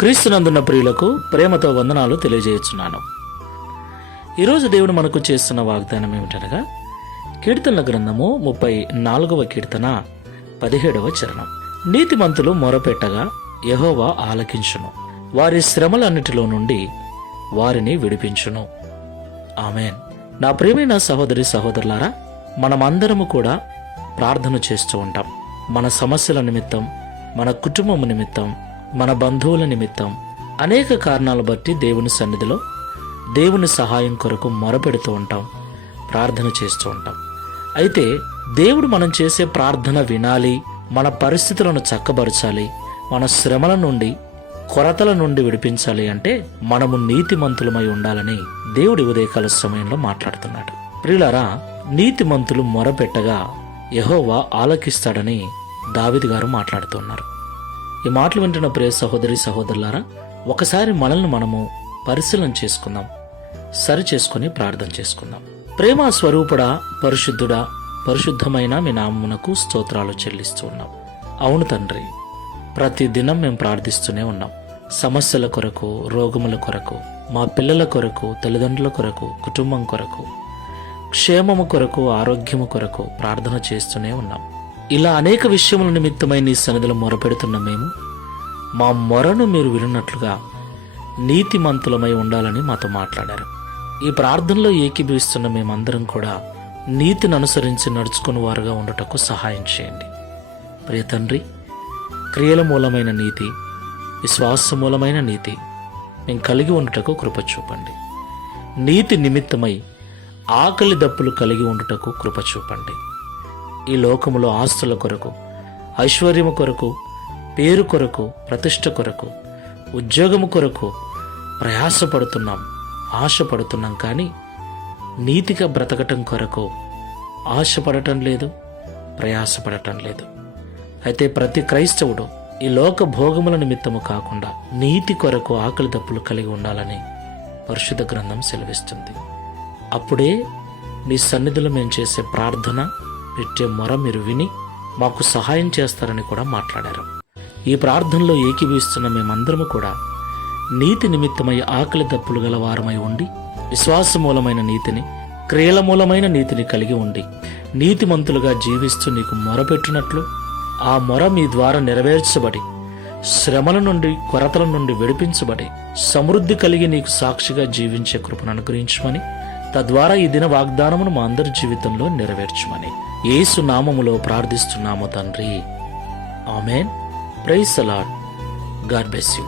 క్రీస్తునందున్న ప్రియులకు ప్రేమతో వందనాలు తెలియజేస్తున్నాను. ఈరోజు దేవుడు మనకు చేస్తున్న వాగ్దానం ఏమిటనగా కీర్తనల గ్రంథము 34వ కీర్తన 17వ చరణం. నీతిమంతులు మొరపెట్టగా యెహోవా ఆలకించును, వారి శ్రమలన్నిటిలో నుండి వారిని విడిపించును. ఆమేన్. నా ప్రియమైన సహోదరి సహోదరులారా, మనమందరము కూడా ప్రార్థన చేస్తూ ఉంటాం. మన సమస్యల నిమిత్తం, మన కుటుంబం నిమిత్తం, మన బంధువుల నిమిత్తం అనేక కారణాలు బట్టి దేవుని సన్నిధిలో దేవుని సహాయం కొరకు మొరపెడుతూ ఉంటాం, ప్రార్థన చేస్తూ ఉంటాం. అయితే దేవుడు మనం చేసే ప్రార్థన వినాలి, మన పరిస్థితులను చక్కబరచాలి, మన శ్రమల నుండి కొరతల నుండి విడిపించాలి అంటే మనము నీతిమంతులమై ఉండాలని దేవుడి ఉదయకాల సమయంలో మాట్లాడుతున్నాడు. ప్రియులారా, నీతిమంతులు మొరపెట్టగా యెహోవా ఆలకిస్తాడని దావీదు గారు మాట్లాడుతున్నారు. ఈ మాటలు వింటున్న ప్రియ సహోదరి సహోదరులారా, ఒకసారి మనల్ని మనము పరిశీలన చేసుకుందాం, సరి చేసుకుని ప్రార్థన చేసుకుందాం. ప్రేమ స్వరూపుడా, పరిశుద్ధుడా, పరిశుద్ధమైన మీ నామమునకు స్తోత్రాలు చెల్లిస్తూ ఉన్నాం. అవును తండ్రి, ప్రతి దినం మేము ప్రార్థిస్తూనే ఉన్నాం. సమస్యల కొరకు, రోగముల కొరకు, మా పిల్లల కొరకు, తల్లిదండ్రుల కొరకు, కుటుంబం కొరకు, క్షేమము కొరకు, ఆరోగ్యము కొరకు ప్రార్థన చేస్తూనే ఉన్నాం. ఇలా అనేక విషయముల నిమిత్తమై నీ సన్నిధిలో మొరపెడుతున్న మేము మా మొరను మీరు వినున్నట్లుగా నీతిమంతులమై ఉండాలని మాతో మాట్లాడారు. ఈ ప్రార్థనలో ఏకీభవిస్తున్న మేమందరం కూడా నీతిని అనుసరించి నడుచుకుని వారుగా ఉండటకు సహాయం చేయండి. ప్రియ తండ్రి, క్రియల మూలమైన నీతి, విశ్వాస మూలమైన నీతి మేము కలిగి ఉండుటకు కృప చూపండి. నీతి నిమిత్తమై ఆకలి దప్పులు కలిగి ఉండుటకు కృప చూపండి. ఈ లోకములో ఆస్తుల కొరకు, ఐశ్వర్యము కొరకు, పేరు కొరకు, ప్రతిష్ట కొరకు, ఉద్యోగము కొరకు ప్రయాసపడుతున్నాం, ఆశపడుతున్నాం. కానీ నీతిగా బ్రతకటం కొరకు ఆశపడటం లేదు, ప్రయాసపడటం లేదు. అయితే ప్రతి క్రైస్తవుడు ఈ లోక భోగముల నిమిత్తము కాకుండా నీతి కొరకు ఆకలి దప్పులు కలిగి ఉండాలని పరిశుద్ధ గ్రంథం సెలవిస్తుంది. అప్పుడే నీ సన్నిధిలో మేము చేసే ప్రార్థన, పెట్టే మొర మీరు విని మాకు సహాయం చేస్తారని కూడా మాట్లాడారు. ఈ ప్రార్థనలో ఏకీభవిస్తున్న మేమందరము కూడా నీతి నిమిత్తమై ఆకలి దప్పులు గల వారమై ఉండి, విశ్వాస మూలమైన నీతిని, క్రియల మూలమైన నీతిని కలిగి ఉండి నీతిమంతులుగా జీవిస్తూ నీకు మొరపెట్టినట్లు ఆ మొర మీ ద్వారా నెరవేర్చబడి, శ్రమల నుండి, కొరతల నుండి విడిపించబడి, సమృద్ధి కలిగి నీకు సాక్షిగా జీవించే కృపను అనుగ్రహించమని, తద్వారా ఈ దిన వాగ్దానమును మా అందరి జీవితంలో నెరవేర్చమని యేసు నామములో ప్రార్థిస్తున్నాము తండ్రి. Amen. Praise the Lord. God bless you.